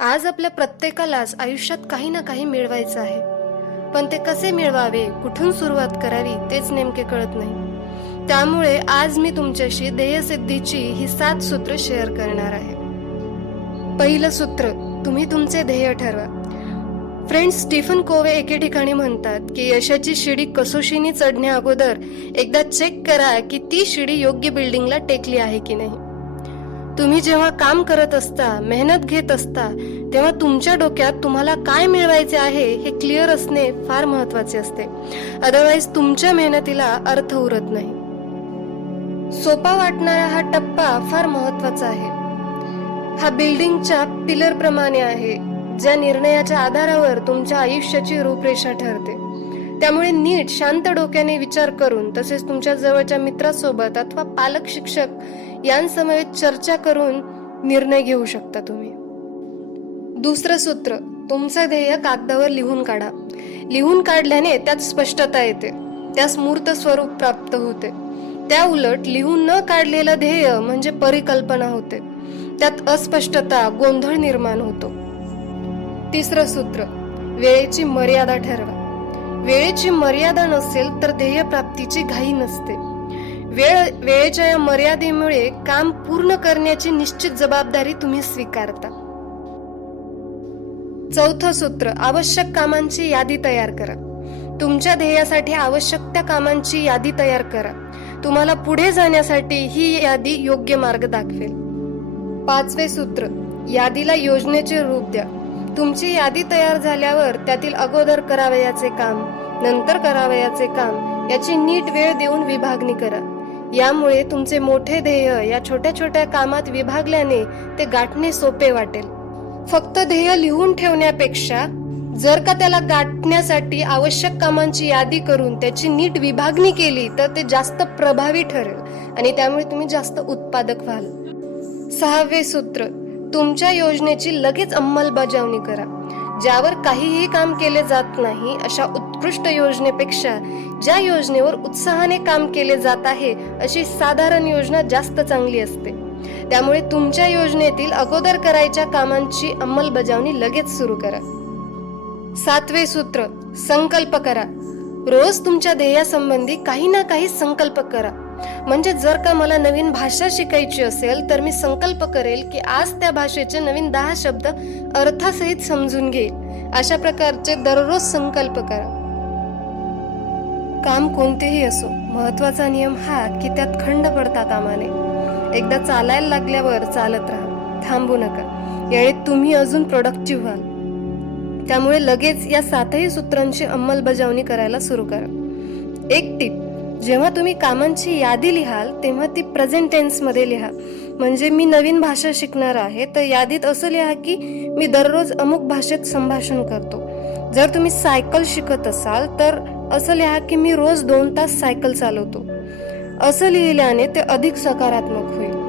आज आपल्या प्रत्येकालाच आयुष्यात काही ना काही मिळवायचं आहे. पण ते कसे मिळवावे कुठून सुरुवात करावी तेच नेमके कळत नाही. त्यामुळे आज मी तुमच्याशी ध्येयसिद्धीची ही सात सूत्र शेअर करणार आहे. पहिलं सूत्र तुम्ही तुमचे ध्येय ठरवा. फ्रेंड्स स्टीफन कोवे एके ठिकाणी म्हणतात की यशाची शिडी कसोशीने चढण्या अगोदर एकदा चेक करा की ती शिडी योग्य बिल्डिंगला टेकली आहे की नाही. तुम्ही जेव्हा काम करत असता मेहनत घेत असता तेव्हा तुमच्या डोक्यात तुम्हाला काय मिळवायचे आहे हे क्लिअर असणे फार महत्त्वाचे असते. अदरवाईज तुमच्या मेहनतीला अर्थ उरत नाही. सोपा वाटणारा हा टप्पा फार महत्त्वाचा आहे. हा बिल्डिंगच्या पिलर प्रमाणे आहे ज्या निर्णयाच्या आधारावर तुमच्या आयुष्याची रूपरेषा ठरते. त्यामुळे नीट शांत डोक्याने विचार करून तसेच तुमच्या जवळच्या मित्रासोबत अथवा पालक शिक्षक यांसमवेत चर्चा करून निर्णय घेऊ शकता तुम्ही. दुसरं सूत्र तुमचं ध्येय कागदावर लिहून काढा. लिहून काढल्याने त्यात स्पष्टता येते. त्यास मूर्त स्वरूप प्राप्त होते. त्या उलट लिहून न काढलेलं ध्येय म्हणजे परिकल्पना होते. त्यात अस्पष्टता गोंधळ निर्माण होतो. तिसरं सूत्र वेळेची मर्यादा ठरवा. वेळेची मर्यादा नसेल तर ध्येय प्राप्तीची घाई नसते. वेळ वेळेच्या या मर्यादेमुळे काम पूर्ण करण्याची निश्चित जबाबदारी तुम्ही स्वीकारता. चौथं सूत्र आवश्यक कामांची यादी तयार करा. तुमच्या ध्येयासाठी आवश्यक त्या कामांची यादी तयार करा. तुम्हाला पुढे जाण्यासाठी ही यादी योग्य मार्ग दाखवेल. पाचवे सूत्र यादीला योजनेचे रूप द्या. तुमची यादी तयार झाल्यावर त्यातील अगोदर करावयाचे काम नंतर करावयाचे काम याची नीट वेळ देऊन विभागणी करा. यामुळे तुमचे मोठे ध्येय या छोट्या छोट्या कामात विभागल्याने ते गाठणे सोपे वाटेल. फक्त ध्येय लिहून ठेवण्यापेक्षा जर का त्याला गाठण्यासाठी आवश्यक कामांची यादी करून त्याची नीट विभागणी केली तर ते जास्त प्रभावी ठरेल आणि त्यामुळे तुम्ही जास्त उत्पादक व्हाल. सहावे सूत्र तुमच्या योजनेची लगेच अंमलबजावणी करा. ज्यावर काहीही काम केले जात नाही अशा उत्कृष्ट योजनेपेक्षा ज्या योजनेवर उत्साहाने काम केले जात आहे अशी साधारण योजना जास्त चांगली असते. त्यामुळे तुमच्या योजनेतील अगोदर करायच्या कामांची अंमलबजावणी लगेच सुरू करा. सातवे सूत्र संकल्प करा. रोज तुमच्या ध्येयासंबंधी काही ना काही संकल्प करा. म्हणजे जर का मला नवीन भाषा शिकायची असेल तर मी संकल्प करेल की आज त्या भाषेचे नवीन दहा शब्द अर्थासहित समजून घेईल. अशा प्रकारचे दररोज संकल्प करा. काम कोणतेही असो महत्त्वाचा नियम हा की त्यात खंड पडता कामा नये एकदा चालायला लागल्यावर चालत राहा थांबू नका. यावेळी तुम्ही अजून प्रोडक्टिव्ह व्हाल. त्यामुळे लगेच या सातही सूत्रांची अंमलबजावणी करायला सुरू करा. एक टिप जेव्हा तुम्ही कामांची यादी लिहाल तेव्हा ती प्रेझेंट लिहा. म्हणजे मी नवीन भाषा शिकणार आहे तर यादीत असं लिहा की मी दररोज अमुक भाषेत संभाषण करतो. जर तुम्ही सायकल शिकत असाल तर असं लिहा की मी रोज दोन तास सायकल चालवतो. असं लिहिल्याने ते अधिक सकारात्मक होईल.